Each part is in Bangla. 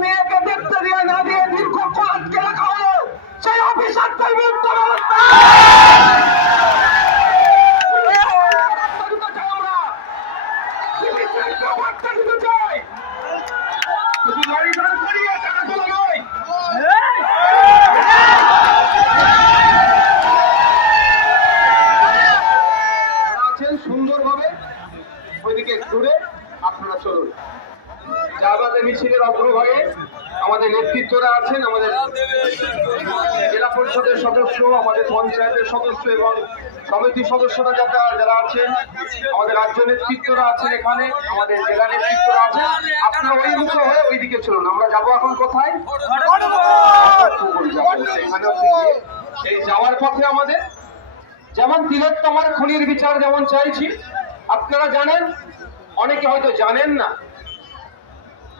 মেয়েকে দেখতে দিয়ে না দিয়ে নির্ঘক্ষ আটকে রাখা হলো সেই অফিসার বিরুদ্ধে সুন্দরভাবে ওইদিকে ঘুরে আপনারা চলুন যা মিছিলের অগ্রভাগে আমাদের নেতৃত্বরা আছেন আমাদের জেলা পরিষদের সদস্য আমাদের পঞ্চায়েতের সদস্য এবং সমিতির সদস্যরা যারা যারা আছেন আমাদের রাজ্য নেতৃত্বরা আছেন এখানে আমাদের জেলা নেতৃত্বরা আছেন আপনারা ওই মুখে হয়ে ওই দিকে চলুন আমরা যাবো এখন কোথায় সেই যাওয়ার পথে আমাদের যেমন তিলোত্তমার খুনির বিচার যেমন চাইছি আপনারা জানেন অনেকে হয়তো জানেন না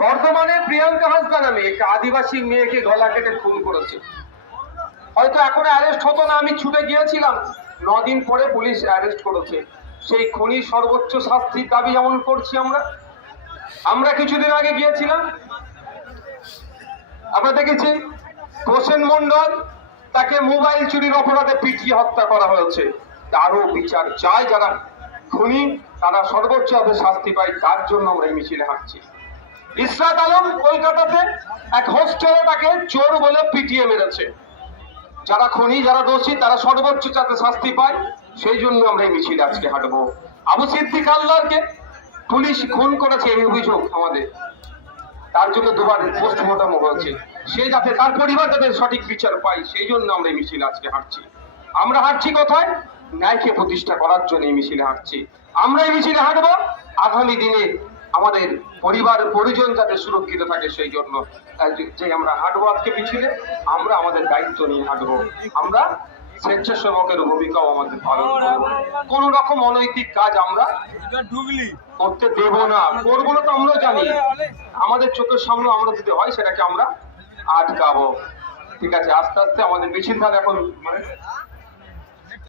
বর্ধমানে প্রিয়াঙ্কা হাসদা আমি একটা আদিবাসী মেয়েকে গলা কেটে খুন করেছে হয়তো এখন অ্যারেস্ট হতো না আমি ছুটে গিয়েছিলাম নদিন পরে পুলিশ অ্যারেস্ট করেছে সেই খুনি সর্বোচ্চ শাস্তির দাবি যেমন করছি আমরা আমরা কিছুদিন আগে গিয়েছিলাম আমরা দেখেছি হোসেন মন্ডল তাকে মোবাইল চুরির অপরাধে পিটিয়ে হত্যা করা হয়েছে তারও বিচার চায় যারা খুনি তারা সর্বোচ্চ শাস্তি পায় তার জন্য আমরা মিছিলে হাঁটছি ইসরাত আলম কলকাতাতে এক হোস্টেলে তাকে চোর বলে পিটিয়ে মেরেছে যারা খনি যারা দোষী তারা সর্বোচ্চ যাতে শাস্তি পায় সেই জন্য আমরা এই মিছিল আজকে হাঁটবো আবু সিদ্দিক আল্লাহকে পুলিশ খুন করেছে এই অভিযোগ আমাদের তার জন্য দুবার পোস্টমর্টম হয়েছে সে যাতে তার পরিবার যাতে সঠিক বিচার পায় সেই জন্য আমরা এই মিছিল আজকে হাঁটছি আমরা হাঁটছি কোথায় ন্যায়কে প্রতিষ্ঠা করার জন্য এই মিছিলে হাঁটছি আমরা এই মিছিলে হাঁটবো আগামী দিনে আমাদের পরিবার পরিজন যাতে সুরক্ষিত থাকে সেই জন্য যে আমরা হাঁটবো আজকে আমরা আমাদের দায়িত্ব নিয়ে হাঁটবো আমরা স্বেচ্ছাসেবকের ভূমিকাও আমাদের পালন কোন রকম অনৈতিক কাজ আমরা করতে দেব না করবো না তো আমরা জানি আমাদের চোখের সামনে আমরা যদি হয় সেটাকে আমরা আটকাবো ঠিক আছে আস্তে আস্তে আমাদের বেশিরভাগ এখন